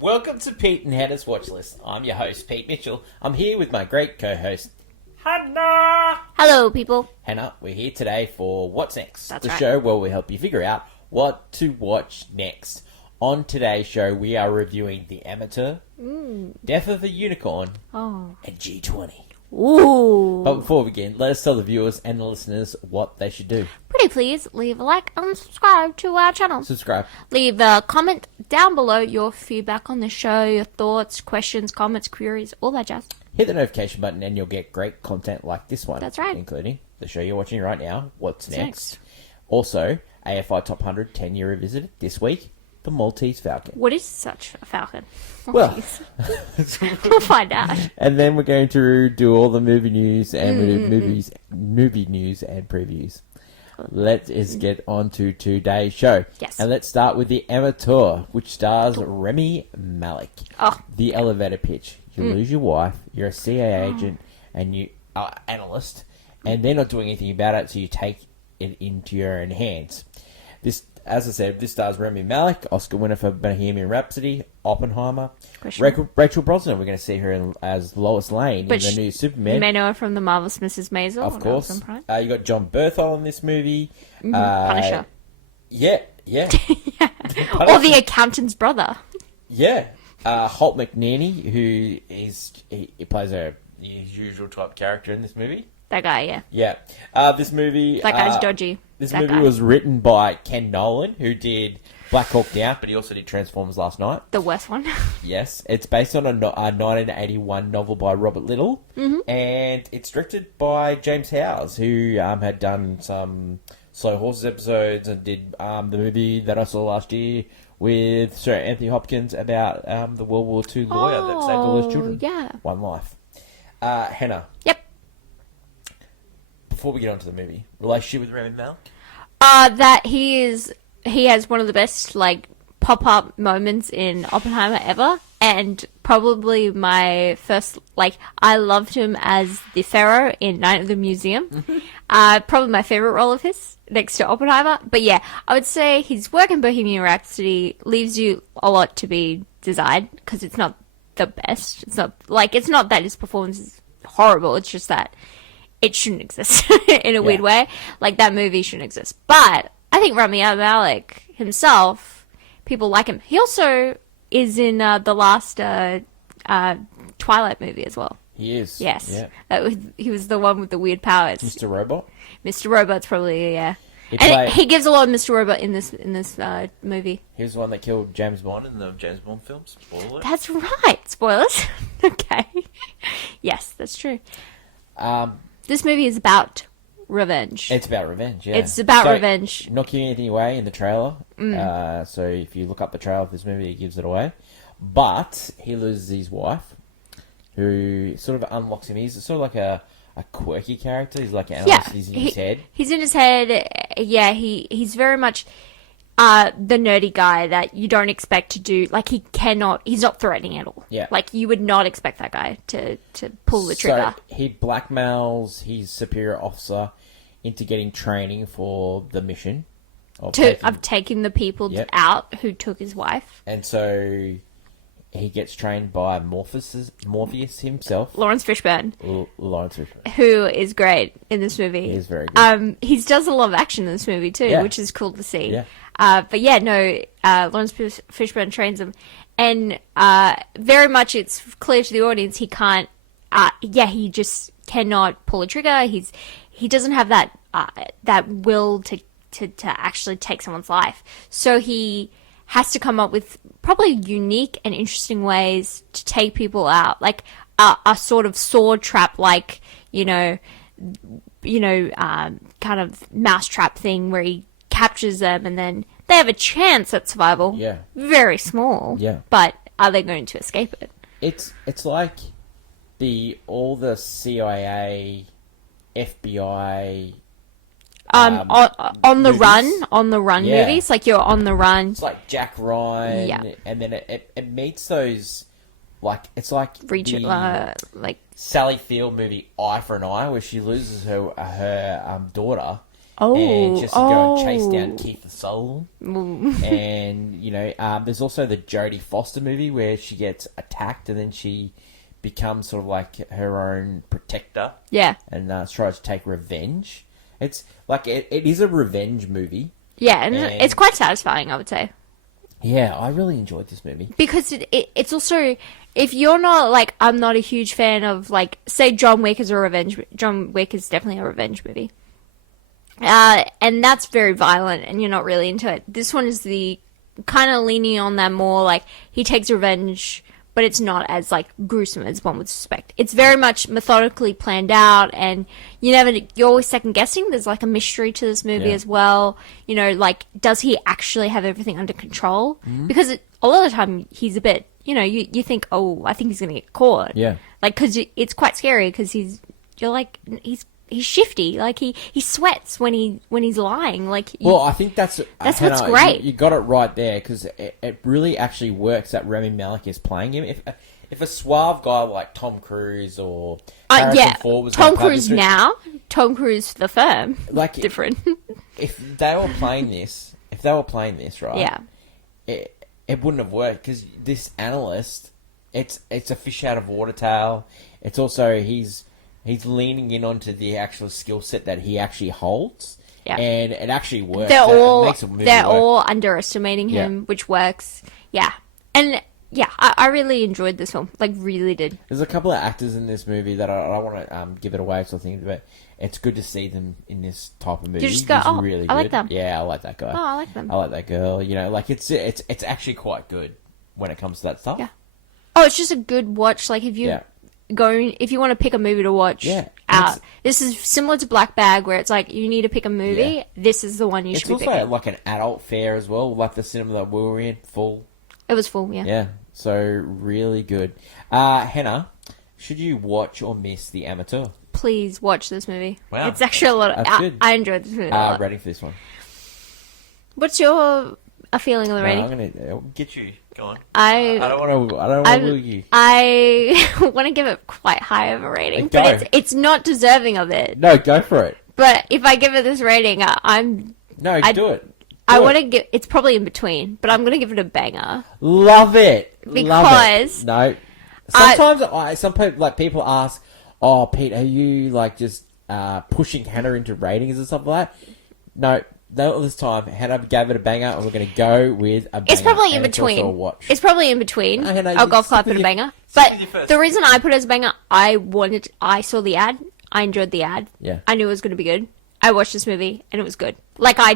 Welcome to Pete and Hannah's Watchlist. I'm your host, Pete Mitchell. I'm here with my great co-host, Hannah. Hello, people. Hannah, we're here today for What's Next, That's the right. show where we help you figure out what to watch next. On today's show, we are reviewing The Amateur, Death of a Unicorn, Oh. and G20. Ooh. But before we begin, let us tell the viewers and the listeners what they should do. Pretty please, leave a like and subscribe to our channel. Subscribe. Leave a comment down below your feedback on the show, your thoughts, questions, comments, queries, all that jazz. Hit the notification button and you'll get great content like this one. That's right. Including the show you're watching right now, What's Next. Next. Also, AFI Top 100 10-year revisited this week, The Maltese Falcon. What is such a falcon? Well, We'll find out. and then we're going to do all the movie news and movie news and previews. Let's get on to today's show. Yes. And let's start with The Amateur, which stars Remy Malik. Oh. The elevator pitch. You lose your wife, you're a CIA agent, and you are analyst, and they're not doing anything about it, so you take it into your own hands. This, as I said, this stars Remy Malik, Oscar winner for Bohemian Rhapsody, Oppenheimer, Rachel Brosnahan. We're going to see her as Lois Lane in the new Superman. You may know her from The Marvelous Mrs. Maisel. Of on course. Amazon Prime. You got John Berthel in this movie. Punisher. Yeah. Or the accountant's brother. Yeah. Holt McNeely, who he plays his usual type character in this movie. That guy, yeah. Yeah. This movie... That guy's dodgy. This That movie guy. was written by Ken Nolan, who did Black Hawk Down, but he also did Transformers Last Night. The worst one. Yes. It's based on a 1981 novel by Robert Little, and it's directed by James Howes, who had done some Slow Horses episodes and did the movie that I saw last year with Sir Anthony Hopkins about the World War II lawyer that saved all his children. Yeah. One life. Hannah. Yep. Before we get on to the movie, relationship with Rami Malek? That he has one of the best, like, pop-up moments in Oppenheimer ever, and probably my first, like, I loved him as the Pharaoh in Night of the Museum. Probably my favorite role of his, next to Oppenheimer. But yeah, I would say his work in Bohemian Rhapsody leaves you a lot to be desired, because it's not the best. It's not that his performance is horrible, it's just that it shouldn't exist in a weird way. Like, that movie shouldn't exist. But I think Rami Malek himself, people like him. He also is in the last Twilight movie as well. He is. Yes. Yeah. He was the one with the weird powers. Mr. Robot? Mr. Robot's probably, yeah. He He gives a lot of Mr. Robot in this movie. He was the one that killed James Bond in the James Bond films. Spoiler alert. That's right. Spoilers. Okay. Yes, that's true. This movie is about revenge. It's about revenge, yeah. It's about revenge. Not giving anything away in the trailer. So if you look up the trailer of this movie, it gives it away. But he loses his wife, who sort of unlocks him. He's sort of like a quirky character. He's like an analyst. He's in his head. He's in his head. Yeah, he's very much the nerdy guy that you don't expect to do. Like, he's not threatening at all. Yeah. Like, you would not expect that guy to pull the trigger. So he blackmails his superior officer into getting training for the mission. Of taking the people Yep. out who took his wife. And so he gets trained by Morpheus himself. Lawrence Fishburne, Lawrence Fishburne. who is great in this movie. He is very good. He does a lot of action in this movie too, Yeah. which is cool to see. Yeah. But yeah, no, Lawrence Fishburne trains him, and very much it's clear to the audience he can't. He just cannot pull a trigger. He doesn't have that will to actually take someone's life. So he has to come up with probably unique and interesting ways to take people out, like a sort of sword trap, like kind of mousetrap thing where he captures them and then they have a chance at survival. Yeah. Very small. Yeah. But are they going to escape it? It's like all the CIA, FBI. On the run Yeah. movies, like you're on the run. It's like Jack Ryan, Yeah. and then it meets those, like, it's like Like Sally Field movie Eye for an Eye, where she loses her daughter, and just to go and chase oh. down Keith Sutherland. And there's also the Jodie Foster movie where she gets attacked and then she becomes sort of like her own protector. Yeah. And tries to take revenge. It's like it is a revenge movie. Yeah, and it's quite satisfying, I would say. Yeah, I really enjoyed this movie. Because it's also, if you're not, like, I'm not a huge fan of, like, say John Wick is John Wick is definitely a revenge movie. And that's very violent, and you're not really into it. This one is the kind of leaning on that more, like, he takes revenge, but it's not as, like, gruesome as one would suspect. It's very much methodically planned out, and you're always second guessing. There's, like, a mystery to this movie as well. Like, does he actually have everything under control? Mm-hmm. Because a lot of the time, he's a bit, you think, oh, I think he's going to get caught. Yeah. Like, because it's quite scary, because he's shifty. Like, he sweats when he's lying. Like, well, I think that's what's great. You got it right there, because it really actually works that Rami Malek is playing him. If a suave guy like Tom Cruise or Harrison Ford was Tom Cruise now, Tom Cruise The Firm, like different. if they were playing this, right? Yeah. It wouldn't have worked, because this analyst, it's a fish out of water tale. It's also he's leaning in onto the actual skill set that he actually holds. Yeah. And it actually works. They're all underestimating him, which works. Yeah. And yeah, I really enjoyed this film. Like, really did. There's a couple of actors in this movie that I don't want to give it away, so I think, but it's good to see them in this type of movie. You just go, oh, really I like them. Yeah, I like that guy. Oh, I like them. I like that girl. Like, it's actually quite good when it comes to that stuff. Yeah. Oh, it's just a good watch. Like, if you if you want to pick a movie to watch out, this is similar to Black Bag, where it's like, you need to pick a movie, this is the one you should be picking. It's also like an adult fare as well, like the cinema that we were in, full. It was full, yeah. Yeah, so really good. Hannah, should you watch or miss The Amateur? Please watch this movie. Wow. It's actually a lot of... I enjoyed this movie a lot. Rating for this one. What's your feeling of the rating? I'm going to get you. Go on. I don't want to will you. I want to give it quite high of a rating, but it's not deserving of it. No, go for it. But if I give it this rating, do it. I want to give. It's probably in between, but I'm going to give it a banger. Love it. Because no, sometimes some people ask, "Oh, Pete, are you like just pushing Hannah into ratings or something like that?" No. This time, Hannah gave it a banger, and we're going to go with a banger. It's probably in between. It's probably in between. I'll golf clap at a banger. But the reason I put it as a banger, I saw the ad. I enjoyed the ad. Yeah. I knew it was going to be good. I watched this movie, and it was good. Like, I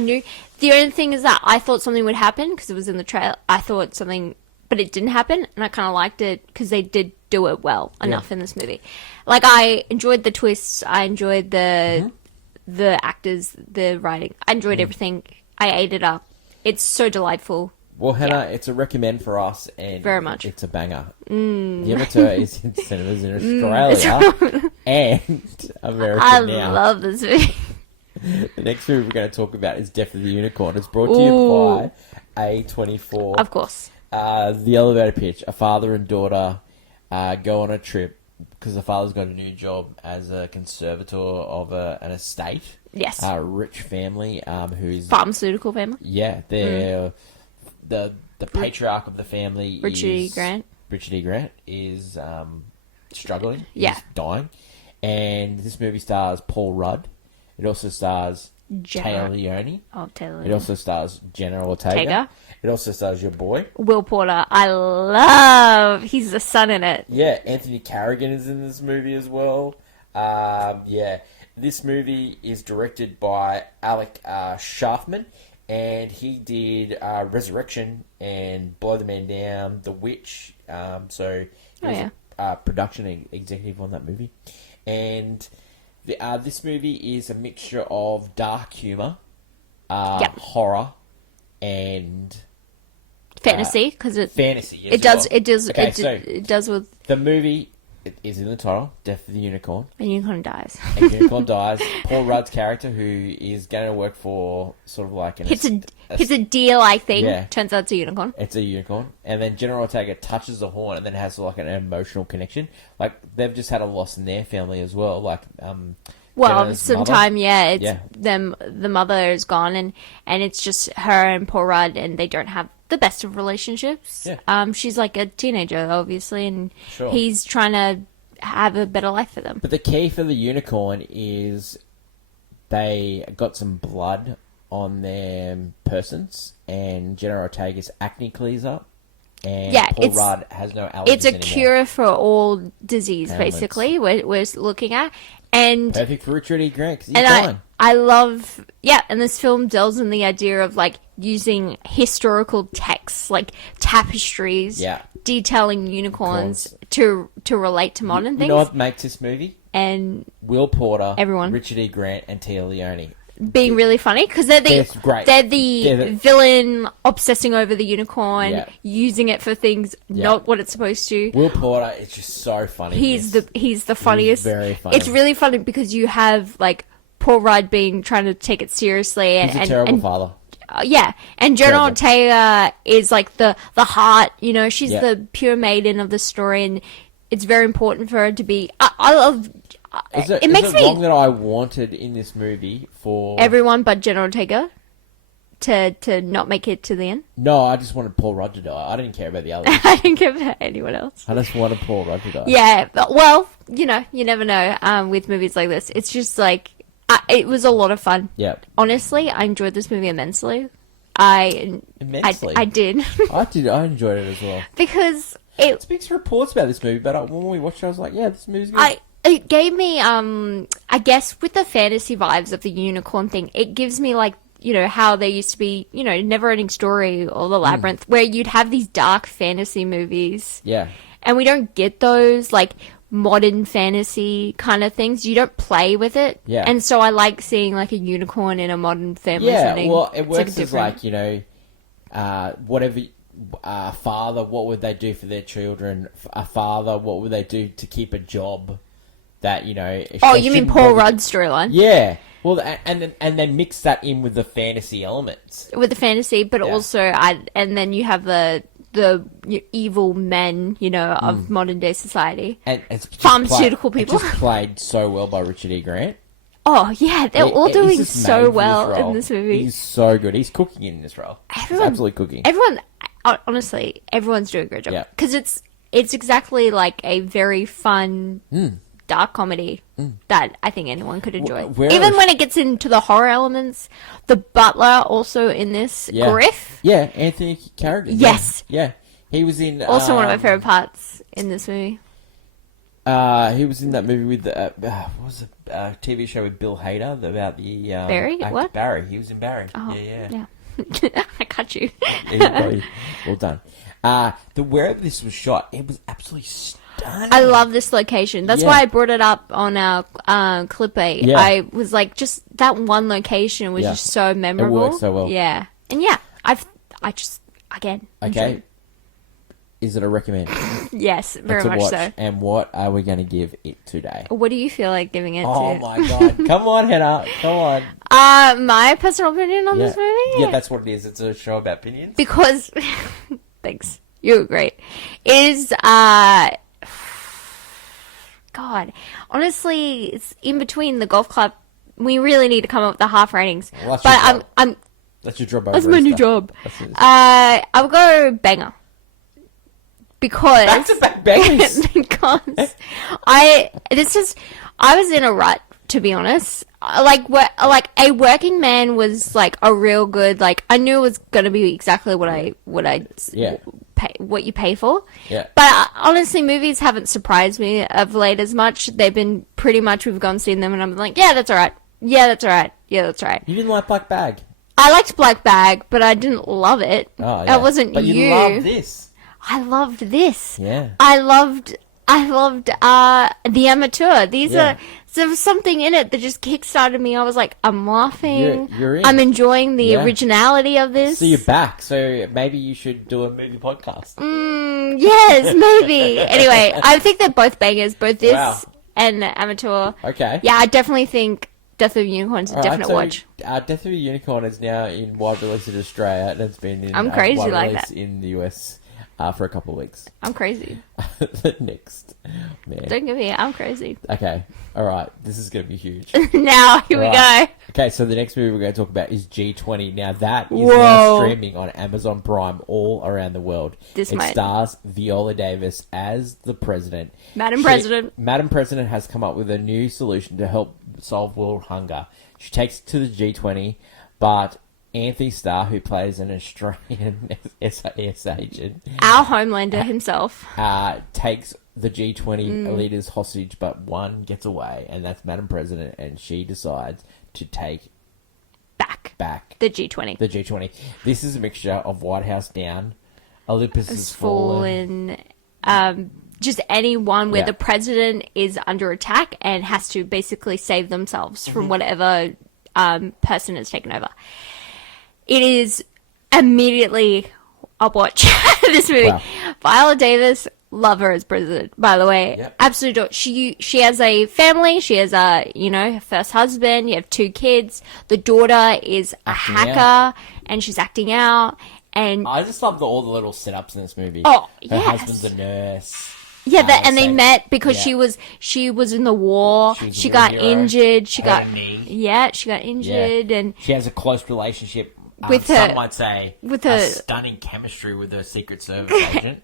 knew. The only thing is that I thought something would happen, because it was in the trailer. I thought something, but it didn't happen, and I kind of liked it, because they did do it well enough in this movie. Like, I enjoyed the twists. I enjoyed the actors, the writing. I enjoyed everything. I ate it up. It's so delightful. Well, Hannah, it's a recommend for us, and very much. It's a banger. The Amateur is in cinemas in Australia and America now. I love this movie. The next movie we're going to talk about is Death of the Unicorn. It's brought to you by A24. Of course. The elevator pitch. A father and daughter go on a trip because the father's got a new job as a conservator of an estate. Yes. A rich family who's... Pharmaceutical family. Yeah. They're... The patriarch of the family Richard E. Grant. Richard E. Grant is struggling. Yeah. He's dying. And this movie stars Paul Rudd. It also stars Taylor Leone. Oh, Taylor Leone. It also stars Jenna Ortega. It also stars your boy. Will Porter. I love... He's the son in it. Yeah. Anthony Carrigan is in this movie as well. Yeah. This movie is directed by Alec Schaffman. And he did Resurrection and Blow the Man Down, The Witch. So he was a production executive on that movie. And this movie is a mixture of dark humor, horror, and fantasy. Because fantasy. Yes, it does with the movie. It is in the title, Death of the Unicorn. A unicorn dies. A unicorn dies. Paul Rudd's character, who is going to work for sort of like... It's a deal, I think. Yeah. Turns out it's a unicorn. It's a unicorn. And then Jenna Ortega touches the horn and then has like an emotional connection. Like, they've just had a loss in their family as well. Like, Well, Jenna's sometime, mother. yeah, it's Yeah. them. The mother is gone, and it's just her and Paul Rudd, and they don't have the best of relationships. Yeah. She's like a teenager, obviously, and Sure. he's trying to have a better life for them. But the key for the unicorn is they got some blood on their persons, and Jenna Ortega's acne clears up, and Yeah, Paul it's- Rudd has no allergies It's a anymore. cure for all disease, Ailments. basically. We're looking at, and Perfect for Richard E. Grant, because he's and gone. I love, yeah, and this film delves in the idea of like using historical texts, like tapestries, Yeah. detailing unicorns to relate to modern You things, know what makes this movie? and Will Porter, Everyone. Richard E. Grant, and Tia Leone. being really funny because they're They're great. they're the They're the- villain obsessing over the unicorn, Yeah. using it for things Yeah. not what it's supposed to. Will Porter is just so funny. in He's this. the funniest. very funny. It's really funny because you have like Paul Rudd trying to take it seriously, and He's a terrible and father. yeah, and Jenna Terrible. Ortega is like the heart. You know, she's Yeah. the pure maiden of the story, and it's very important for her to be. I love. Is it it makes me wrong that I wanted in this movie for... everyone but Jenna Ortega to not make it to the end. No, I just wanted Paul Rudd to die. I didn't care about the others. I didn't give it to anyone else. I just wanted Paul Rudd to die. Yeah, but, well, you know, you never know. With movies like this, it's just like it was a lot of fun. Yeah. Honestly, I enjoyed this movie immensely. I Immensely? I did I did. I enjoyed it as well. because it There's mixed reports about this movie, but when we watched it, I was like, yeah, this movie's good. it gave me I guess with the fantasy vibes of the unicorn thing, it gives me like, you know, how there used to be, you know, Never Ending Story or The Labyrinth, where you'd have these dark fantasy movies, Yeah. and we don't get those like modern fantasy kind of things. You don't play with it, Yeah. and so I like seeing like a unicorn in a modern family Yeah, setting. well, it It's, works as different- like, you know, whatever... father, what would they do for their children? A father, what would they do to keep a job that, you know... Oh, they you mean shouldn't Paul bother- Rudd's storyline? Yeah. Well, and then mix that in with the fantasy elements. With the fantasy, but Yeah. also and then you have the evil men, you know, of modern day society. And it's just Pharmaceutical people. It's just played so well by Richard E. Grant. Oh yeah, they're all He's doing just made so for well role. in this movie. He's so good. He's cooking in this role. He's Everyone- absolutely cooking. Everyone, honestly, everyone's doing a great job Yeah. because it's exactly like a very fun dark comedy that I think anyone could enjoy. where Even is- when it gets into the horror elements, the butler also in this, Yeah. Griff, Yeah, Anthony Carrigan. Yes. Yeah. He was in... also one of my favorite parts in this movie. He was in that movie with... what was the TV show with Bill Hader about the... Barry? actor What? Barry. He was in Barry. Oh, Yeah. I cut you. Well done. Wherever this was shot, it was absolutely stunning. I love this location. That's Yeah. why I brought it up on our Clippy. Yeah. I was like, just that one location was Yeah. just so memorable. worked so well. Yeah, and yeah, I just again enjoyed Okay. it. Is it a recommend? Yes, very It's a much watch. so. And what are we going to give it today? What do you feel like giving it Oh to? my god. Come on, Hannah. Come on. My personal opinion on Yeah. this movie? Yeah, that's what it is. It's a show about opinions. Because thanks, you were great. Is God, honestly, it's in between the golf club. We really need to come up with the half ratings. Well, that's but your job. I'm That's your job. that's my new job. That's it. I'll go banger. Because Back to back bangers. because I was in a rut, to be honest. Like a working man was like a real good, like I knew it was gonna be exactly what I Yeah. pay, what you pay for. Yeah. But honestly, movies haven't surprised me of late as much. They've been pretty much, we've gone and seen them and I'm like, yeah, that's alright. Yeah, that's alright. Yeah, that's right. You didn't like Black Bag. I liked Black Bag, but I didn't love it. Oh, yeah. That wasn't but you love this. I loved this. Yeah. I loved The Amateur. These Yeah. are, there was something in it that just kickstarted me. I was like, I'm laughing. You're in. I'm enjoying the Yeah. originality of this. So you're back. So maybe you should do a movie podcast. Yes, maybe. Anyway, I think they're both bangers, both this Wow. and Amateur. Okay. Yeah, I definitely think Death of a Unicorn is a Alright, definite so, watch. Death of a Unicorn is now in wide release in Australia and it's been in I'm crazy wide like release that. in the US. for a couple of weeks. I'm crazy. Next, man. Don't give me. I'm crazy. Okay, all right. This is going to be huge. Now here we Right. go. Okay, so the next movie we're going to talk about is G20. Now that is Whoa. now streaming on Amazon Prime all around the world. This it might- stars Viola Davis as the president. Madam President. Madam President has come up with a new solution to help solve world hunger. She takes it to the G20, but Anthony Starr, who plays an Australian SAS agent, Our Homelander himself. takes the G20 Mm. leaders hostage, but one gets away, and that's Madam President, and she decides to take back The G20. the G20. This is a mixture of White House Down, Olympus Has has fallen. Just anyone where Yeah. the president is under attack and has to basically save themselves Mm-hmm. from whatever person has taken over. It is immediately I'll watch this movie. Wow. Viola Davis, love her as president, by the way. Yep. Absolutely. She has a family. She has her first husband. You have 2 kids. The daughter is a Acting hacker out. and she's acting out. And I just love all the little setups in this movie. Oh, Her yes. husband's a nurse. yeah, and they same- met because yeah. she was in the war. She's a She real got hero. injured. She Hurt got her knee. yeah, she got injured and She has a close relationship. With some her- might say with a her- stunning chemistry with her Secret Service agent.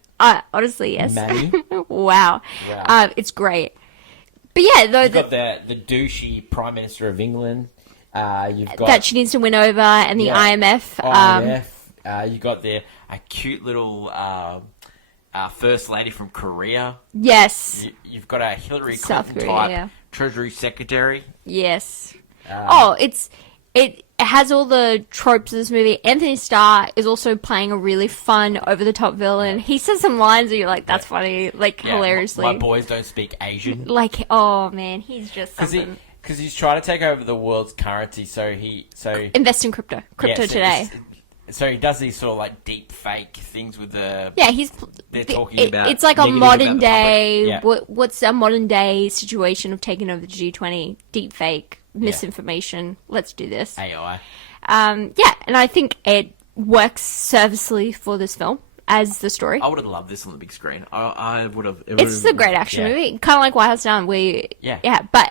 honestly, yes. Manny. Wow. Wow. It's great. But yeah, though You've got the douchey Prime Minister of England. You've got that she needs to win over, and the Yeah. IMF. IMF. You got a cute little First Lady from Korea. Yes. You've got a Hillary South Clinton Korea, type yeah. Treasury Secretary. Yes. It has all the tropes of this movie. Anthony Starr is also playing a really fun, over-the-top villain. He says some lines that you're like, that's funny, like, Yeah, hilariously. My boys don't speak Asian. Like, oh, man, he's just something. Because he's trying to take over the world's currency, so Invest in crypto. Crypto yeah, so today. So he does these sort of like deep fake things with the Yeah, they're talking about it's like a negative modern about the day. public. Yeah. What's a modern day situation of taking over the G20? Deep fake, misinformation. Let's do this. AI. Yeah, and I think it works serviceably for this film as the story. I would have loved this on the big screen. I would have. It's a great action movie, kind of like White House Down. Yeah. But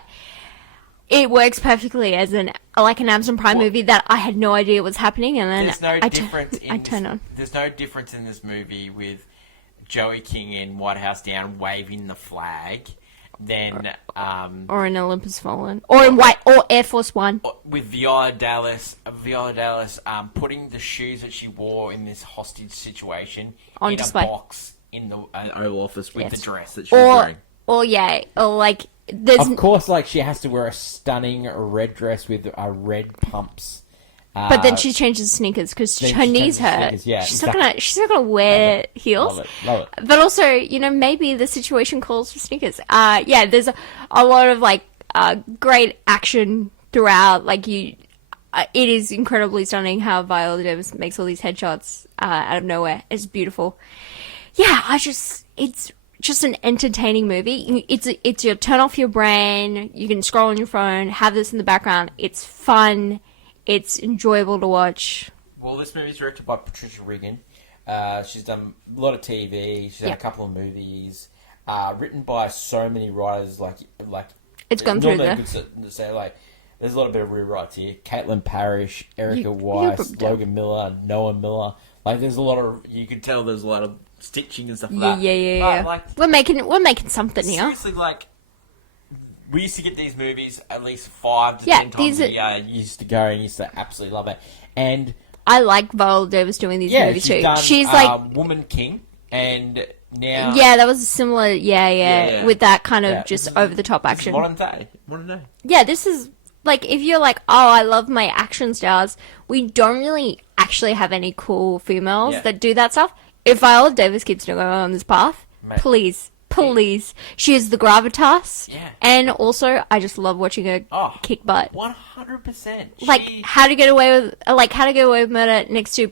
it works perfectly as an Amazon Prime movie that I had no idea was happening, and then There's no difference. I turn on. There's no difference in this movie with Joey King in White House Down waving the flag. Then Or in Olympus Fallen, or in or Air Force One. with Viola Dallas putting the shoes that she wore in this hostage situation On in display. a box in the Oval Office with the dress that she was Or wearing. like there's Of course, like she has to wear a stunning red dress with red pumps. but then she changes sneakers because then her she knees changes hurt. sneakers, yeah, she's exactly. not gonna wear heels. Love it. But also, maybe the situation calls for sneakers. There's a lot of like great action throughout. Like it is incredibly stunning how Viola Davis makes all these headshots out of nowhere. It's beautiful. Yeah, it's just an entertaining movie. It's your turn off your brain. You can scroll on your phone, have this in the background. It's fun. It's enjoyable to watch. Well, this movie is directed by Patricia Regan. She's done a lot of TV. She's done Yeah. a couple of movies. Written by so many writers. Like It's gone through normally I the- could say like there's a lot of bit of rewrites here. Caitlin Parrish, Erica You Weiss, probably don't. Logan Miller, Noah Miller. Like there's a lot of you can tell there's a lot of stitching and stuff like that. Yeah. But, like, We're making something here. seriously, like we used to get these movies at least 5 to Yeah, 10 times these a are- year. Used to go and used to absolutely love it. And I like Viola Davis doing these yeah, movies she's too. done She's like, Woman King, and now yeah, that was a similar, Yeah. with that kind of Yeah, just this is- over the top this is action. modern day. Yeah, this is like if you're like, oh, I love my action stars. We don't really actually have any cool females Yeah. that do that stuff. If Viola Davis keeps going on this path, Mate. please. She is the gravitas. Yeah. And also, I just love watching her Oh, kick butt. 100%. Like How to Get Away with Murder next to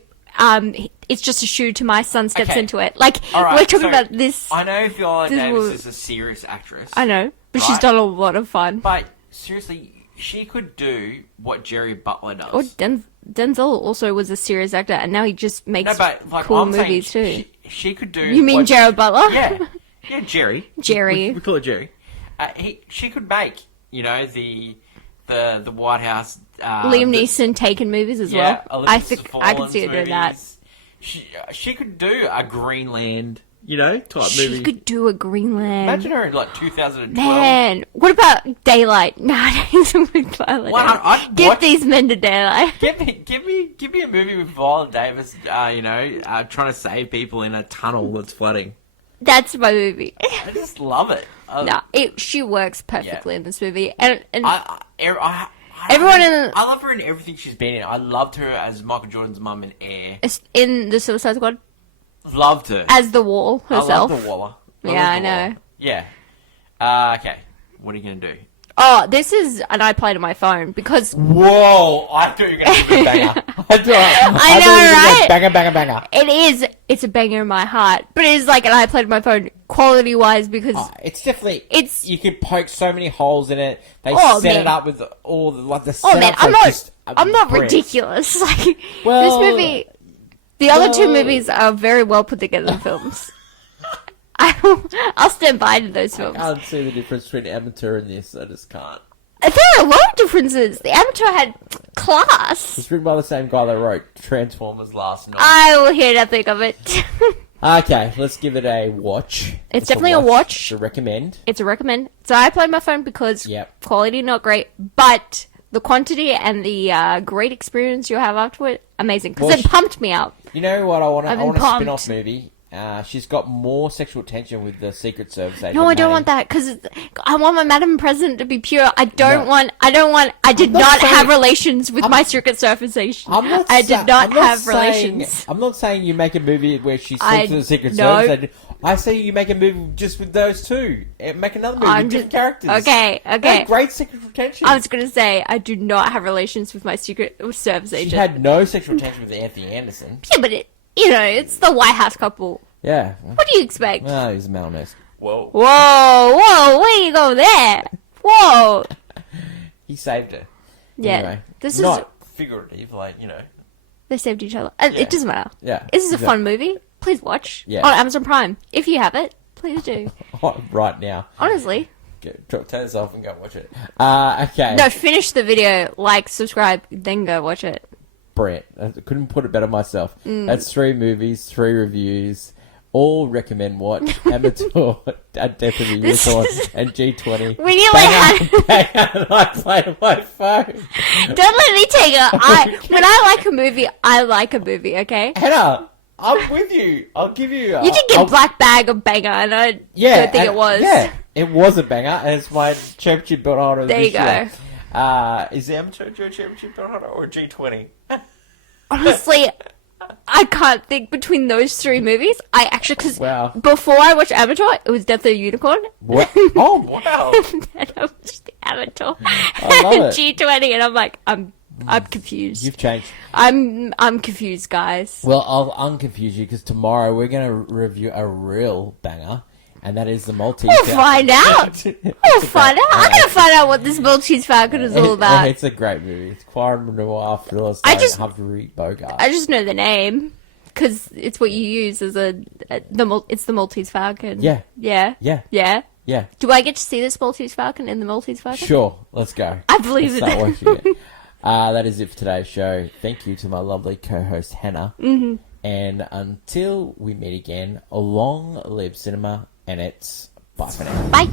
it's just a shoe to my son steps Okay. into it. Like All right, we're talking so about this. I know Viola this Davis will- is a serious actress. I know, but she's Right. done a lot of fun. But seriously, she could do what Jerry Butler does. Or Denzel also was a serious actor, and now he just makes No, but like cool I'm movies saying, too. she could do. You mean what, Jared Butler? Yeah, Jerry. Jerry. We call it Jerry. She could make, you know, the White House. Liam Neeson Taken movies as well. I think I could see her doing that. She could do a Greenland, you know, type movie. She could do a Greenland. Imagine her in like 2012. Man, what about Daylight? Nowadays with Viola Davis. Give these men to Daylight. Give me a movie with Viola Davis, trying to save people in a tunnel that's flooding. That's my movie. I just love it. She works perfectly in this movie, and everyone I love her in everything she's been in. I loved her as Michael Jordan's mum in Air. In the Suicide Squad. Loved her as the Wall herself. I love the Waller. I know. Yeah. Okay. What are you gonna do? Oh, this is an I played on my phone because. Whoa! I thought you were going to do a banger. I know, right? Banger. It is. It's a banger in my heart, but it is like an I played on my phone quality wise because it's definitely. It's you could poke so many holes in it. They set it up with all the the. Oh man, I'm not ridiculous. Like this movie, the other two movies are very well put together films. I'll stand by to those films. I can't see the difference between Amateur and this. I just can't. There are a lot of differences. The Amateur had class. It's written by the same guy that wrote Transformers last night. I will hear nothing of it. Okay, let's give it a watch. It's definitely a watch. It's a recommend. It's a recommend. So I played my phone because quality not great, but the quantity and the great experience you'll have afterward, amazing. Because it pumped me up. You know what I want? I want a spin-off movie. She's got more sexual tension with the Secret Service agent. No, I don't want that because I want my Madam President to be pure. I did not have relations with my Secret Service agent. I did not have relations. I'm not saying you make a movie where she sleeps with the Secret Service. I say you make a movie just with those two. Make another movie with different characters. Okay. Great sexual tension. I was going to say I do not have relations with my Secret Service agent. She had no sexual tension with Anthony Anderson. Yeah, but it's the White House couple. Yeah. What do you expect? Oh, he's a malness. Whoa, where you go there? Whoa. He saved her. Yeah. Anyway, this not is figurative, They saved each other. It doesn't matter. Yeah. This is a fun movie. Please watch. Yeah. On Amazon Prime. If you have it, please do. Right now. Honestly. Turn this off and go watch it. Okay. No, finish the video, subscribe, then go watch it. Brent. I couldn't put it better myself. That's 3 movies, 3 reviews. All recommend watch. Amateur, Death of the Unicorn, and G20. We nearly had... I played on my phone. Don't let me take it. When I like a movie, I like a movie, okay? Hannah, I'm with you. I'll give you... You did get Black Bag of banger, and I don't think it was. Yeah, it was a banger, and it's my championship belt holder There you go. Year. Is the Amateur your championship belt holder or G20? Honestly, I can't think between those 3 movies. I actually, because before I watched Avatar, it was Death of the Unicorn. What? Oh, wow. And I watched the Avatar. I love it. G20, and I'm like, I'm confused. You've changed. I'm confused, guys. Well, I'll unconfuse you because tomorrow we're going to review a real banger. And that is the Maltese Falcon. We'll find out. I'm going to find out what this Maltese Falcon is all about. It's a great movie. It's Quarren Noir, Phyllis Humphrey Bogart. I just know the name because it's what you use as it's the Maltese Falcon. Yeah. Yeah. Yeah. Yeah. Yeah. Do I get to see this Maltese Falcon in the Maltese Falcon? Sure. Let's go. I believe Let's start watching it. That is it for today's show. Thank you to my lovely co-host, Hannah. Mm-hmm. And until we meet again, long live cinema. And it's bye for now. Bye.